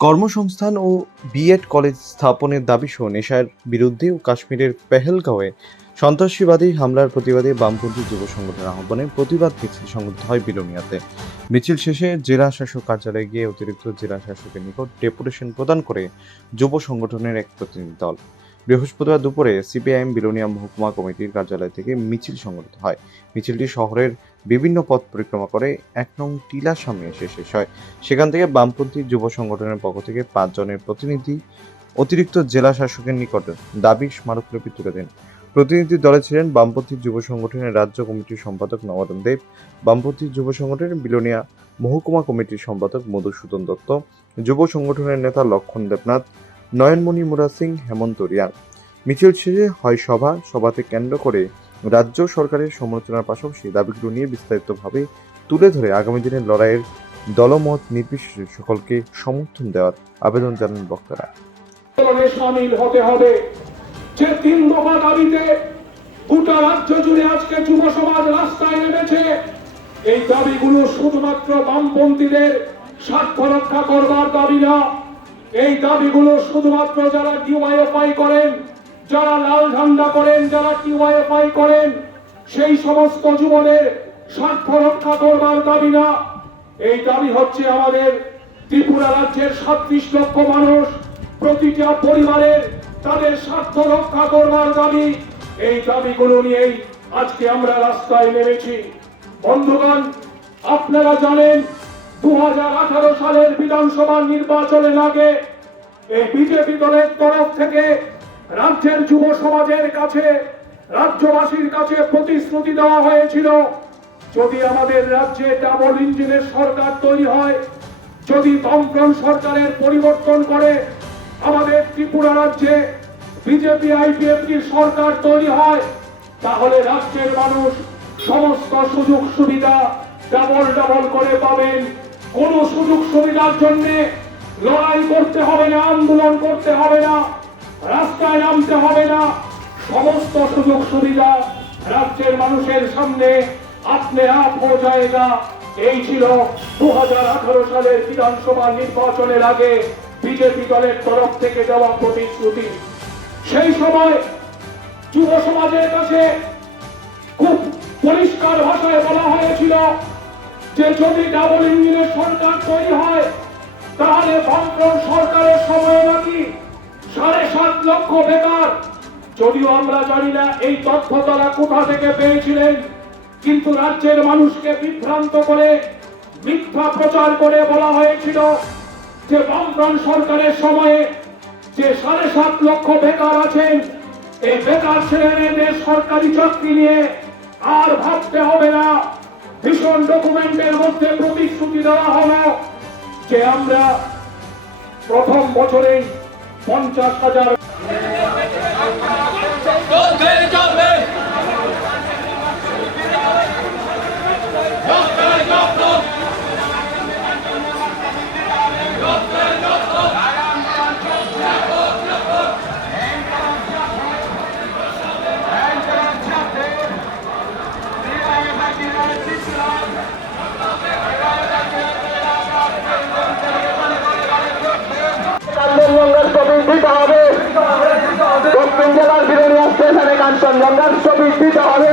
কর্মসংস্থান ও B Ed college স্থাপনের দাবি সহ নেশার বিরুদ্ধে ও কাশ্মীরের পেহেলগাঁওয়ে সন্ত্রাসীবাদী হামলার প্রতিবাদে বামপন্থী যুব সংগঠনের আহ্বানে প্রতিবাদ মিছিল সংগঠিত হয় বিলোনিয়াতে। মিছিল শেষে জেলা শাসক কার্যালয়ে গিয়ে অতিরিক্ত জেলা শাসকের নিকট ডেপুটেশন প্রদান করে যুব সংগঠনের এক প্রতিনিধি দল। বৃহস্পতিবার দুপুরে সিপিআইএম বিলোনিয়া মহকুমা কমিটির কার্যালয় থেকে মিছিল সংগঠিত হয়। মিছিলটি শহরের বিভিন্ন পথ পরিক্রমা করে এক নং টিলার সামনে এসে শেষ হয়। সেখান থেকে বামপন্থী যুব সংগঠনের পক্ষ থেকে পাঁচজনের প্রতিনিধি অতিরিক্ত জেলা শাসকের নিকট দাবি স্মারকলিপি তুলে দেন। প্রতিনিধি দলে ছিলেন বামপন্থী যুব সংগঠনের রাজ্য কমিটির সম্পাদক নবারণ দেব, বামপন্থী যুব সংগঠনের বিলোনিয়া মহকুমা কমিটির সম্পাদক মধুসূদন দত্ত, যুব সংগঠনের নেতা লক্ষণ দেবনাথ, নয়নমণি মুরা সিং, হেমন্ত রিয়াং। মিছিল শেষে হয় সভা, সভাতে কেন্দ্র করে রাজ্য সরকারের সমালোচনার পাশাপাশি দাবিগুলো নিয়ে বিস্তারিতভাবে তুলে ধরে আগামী দিনের লড়াইয়ের দলমত নির্বিশেষে সকলকে সমর্থন দেওয়ার আবেদন জানান বক্তারা। হতে হবে। যে তিন দফা দাবিতে গোটা রাজ্য জুড়ে আজকে যুব সমাজ রাস্তায় নেমেছে, এই দাবিগুলো শুধুমাত্র বামপন্থীদের স্বার্থ রক্ষা করবার দাবি না, এই দাবিগুলো শুধুমাত্র যারা ডিওয়াইএফআই করেন, যারা লাল ঝান্ডা করেন, যারা ডিওয়াইএফআই করেন, সেই সমস্ত যুবদের স্বার্থ রক্ষা করবার দাবি না। এই দাবি হচ্ছে আমাদের ত্রিপুরা রাজ্যের সাতত্রিশ লক্ষ মানুষ, প্রতিটা পরিবারের তাদের স্বার্থ রক্ষা করবার দাবি, এই দাবিগুলো নিয়েই আজকে আমরা রাস্তায় নেমেছি। বন্ধুগণ, আপনারা জানেন দু হাজার আঠারো সালের বিধানসভা নির্বাচনের আগে এই বিজেপি দলের তরফ থেকে রাজ্যের যুব সমাজের কাছে, রাজ্যবাসীর কাছে প্রতিশ্রুতি দেওয়া হয়েছিল, যদি আমাদের রাজ্যে ডাবল ইঞ্জিনের সরকার তৈরি হয়, যদি বামফ্রন্ট সরকারের পরিবর্তন করে ত্রিপুরা রাজ্যে বিজেপি আইপিএফটি সরকার তৈরি হয়? তাহলে রাজ্যের মানুষ সমস্ত সুযোগ সুবিধা ডাবল ডাবল করে পাবেন। কোন সুযোগ সুবিধার জন্য লড়াই করতে হবে না, আন্দোলন করতে হবে না, রাস্তায় নামতে হবে না। সমস্ত সুযোগ সুবিধা রাজ্যের মানুষের সামনে আপনি আপ হয়ে যায়গা এই ছিল দু হাজার আঠারো সালের বিধানসভা নির্বাচনের আগে বিজেপি দলের তরফ থেকে দেওয়া প্রতিশ্রুতি। সেই সময় যুব সমাজের কাছে খুব পরিষ্কার ভাষায় বলা হয়েছিল যে যদি ডাবল ইঞ্জিনের সরকার তৈরি হয়, তাহলে বামফ্রন্ট সরকারের সময় নাকি সাড়ে সাত লক্ষ বেকার। যদিও আমরা জানি না এই তথ্য তারা কোথা থেকে পেয়েছিলেন, কিন্তু রাজ্যের মানুষকে বিভ্রান্ত করে, মিথ্যা প্রচার করে বলা হয়েছিল। যে বামফ্রন্ট সরকারের সময়ে যে সাড়ে সাত লক্ষ বেকার আছেন, এই বেকার ছেলে মেয়েদের সরকারি চাকরি নিয়ে আর ভাবতে হবে না। ভীষণ ডকুমেন্টের মধ্যে প্রতিশ্রুতি দেওয়া হলো যে আমরা প্রথম বছরেই পঞ্চাশ হাজার চলবে চলবে কাঞ্চনজঙ্ঘার ছবি দিতে হবে দক্ষিণ জেলার বিরোধী কাঞ্চনজঙ্ঘার ছবি দিতে হবে।